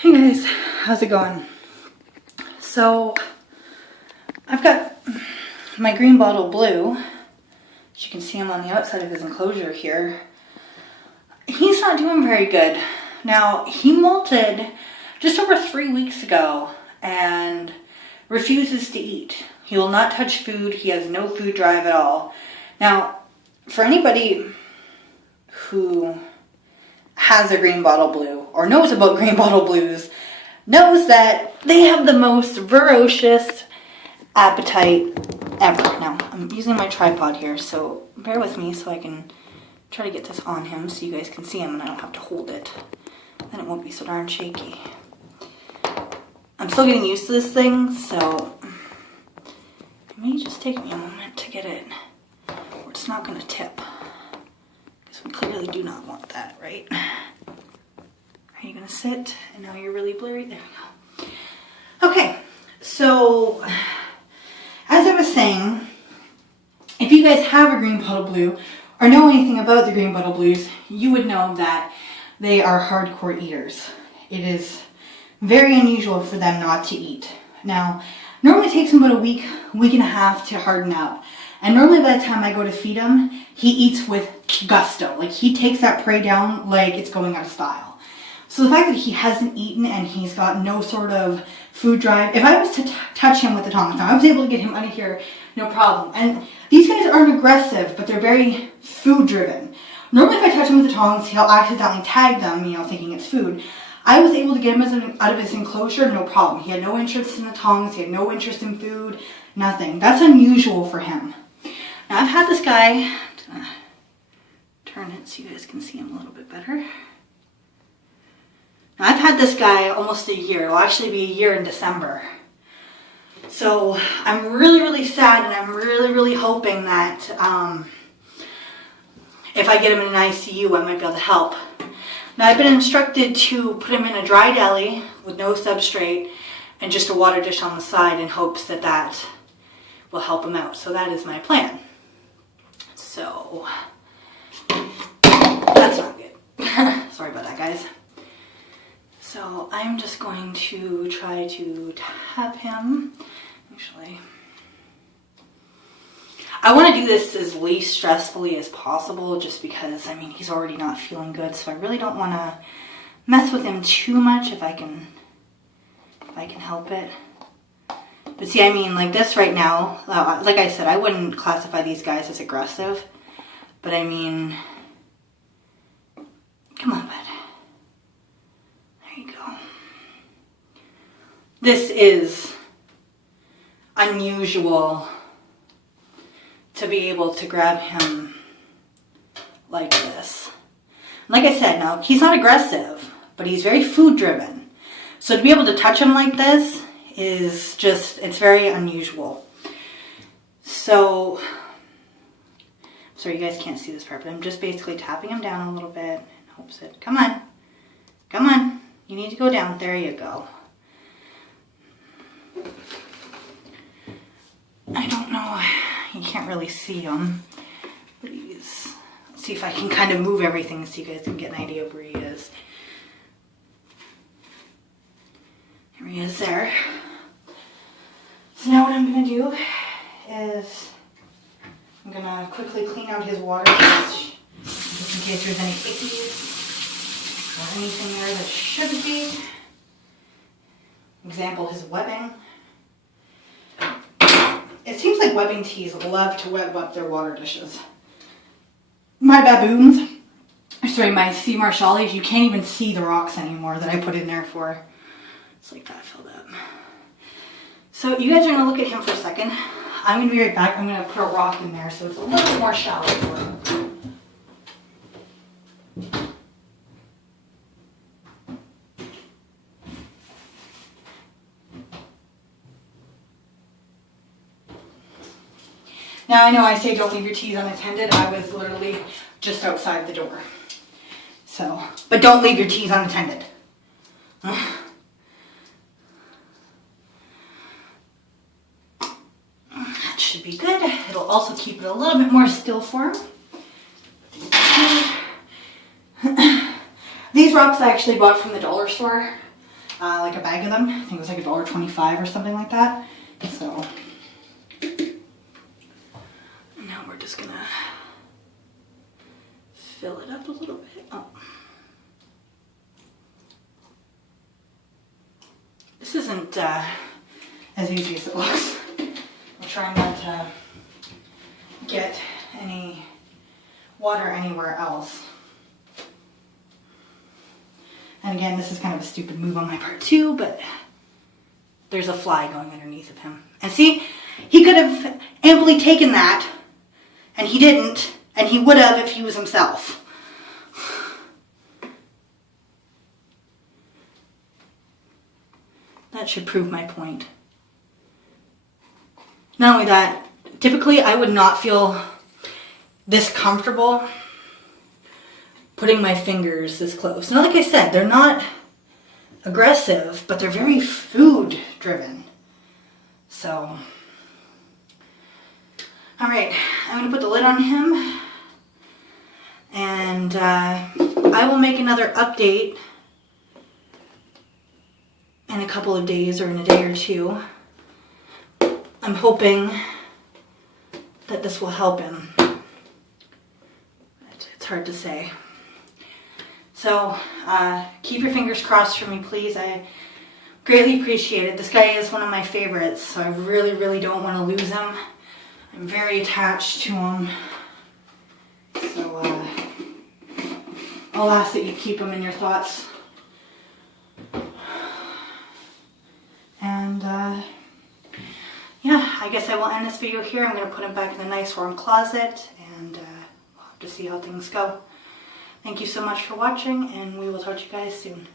Hey guys, how's it going? So, I've got my green bottle blue. As you can see him on the outside of his enclosure here. He's not doing very good. Now, he molted just over 3 weeks ago and refuses to eat. He will not touch food. He has no food drive at all. Now, for anybody who has a green bottle blue or knows about green bottle blues, knows that they have the most ferocious appetite ever. Now, I'm using my tripod here, so bear with me so I can try to get this on him so you guys can see him and I don't have to hold it. Then it won't be so darn shaky. I'm still getting used to this thing, so it may just take me a moment to get it or it's not going to tip. Because we clearly do not want that, right? Are you going to sit? And now you're really blurry. There we go. Okay, so as I was saying, if you guys have a green bottle blue or know anything about the green bottle blues, you would know that they are hardcore eaters. It is very unusual for them not to eat. Now, normally it takes them about a week and a half to harden up. And normally by the time I go to feed him, he eats with gusto. Like, he takes that prey down like it's going out of style. So the fact that he hasn't eaten and he's got no sort of food drive, if I was to touch him with the tongs, now I was able to get him out of here, no problem. And these guys aren't aggressive, but they're very food driven. Normally if I touch him with the tongs, he'll accidentally tag them, thinking it's food. I was able to get him out of his enclosure, no problem. He had no interest in the tongs, he had no interest in food, nothing. That's unusual for him. Now I've had this guy, I'm gonna turn it so you guys can see him a little bit better. Now I've had this guy almost a year. It'll actually be a year in December. So I'm really, really sad and I'm really, really hoping that if I get him in an ICU, I might be able to help. Now I've been instructed to put him in a dry deli with no substrate and just a water dish on the side in hopes that that will help him out. So that is my plan. So that's not good. Sorry about that, guys. So I'm just going to try to tap him. Actually, I want to do this as least stressfully as possible just because, he's already not feeling good. So I really don't want to mess with him too much if I can help it. But see, like this right now, like I said, I wouldn't classify these guys as aggressive. But come on, bud. There you go. This is unusual to be able to grab him like this. Like I said, now, he's not aggressive, but he's very food driven. So to be able to touch him like this is just, it's very unusual. So, sorry you guys can't see this part, but I'm just basically tapping him down a little bit in hopes that, come on, you need to go down, there you go. I don't know, you can't really see him, but let's see if I can kind of move everything so you guys can get an idea of where he is. Here he is there. So now what I'm going to do is I'm going to quickly clean out his water dish just in case there's any ickies or anything there that shouldn't be. Example, his webbing. It seems like webbing teas love to web up their water dishes. My baboons, my sea marshallies, you can't even see the rocks anymore that I put in there for. It's like that filled up. So you guys are going to look at him for a second. I'm going to be right back. I'm going to put a rock in there so it's a little bit more shallow for him. Now I know I say don't leave your teas unattended. I was literally just outside the door. So, but don't leave your teas unattended. That should be good. It'll also keep it a little bit more still for him. These rocks I actually bought from the dollar store. like a bag of them. I think it was like $1.25 or something like that. So now we're just gonna fill it up a little bit. Oh. This isn't as easy as it looks. I'm trying not to get any water anywhere else. And again, this is kind of a stupid move on my part too, but there's a fly going underneath of him. And see, he could have amply taken that, and he didn't, and he would have if he was himself. That should prove my point. Not only that, typically I would not feel this comfortable putting my fingers this close. Now, like I said, they're not aggressive, but they're very food driven. So, all right, I'm gonna put the lid on him, and I will make another update in a couple of days or in a day or two. I'm hoping that this will help him. It's hard to say. So keep your fingers crossed for me, please. I greatly appreciate it. This guy is one of my favorites, so I really, really don't want to lose him. I'm very attached to him. So I'll ask that you keep him in your thoughts. And yeah, I guess I will end this video here. I'm going to put him back in the nice warm closet, and we'll have to see how things go. Thank you so much for watching, and we will talk to you guys soon.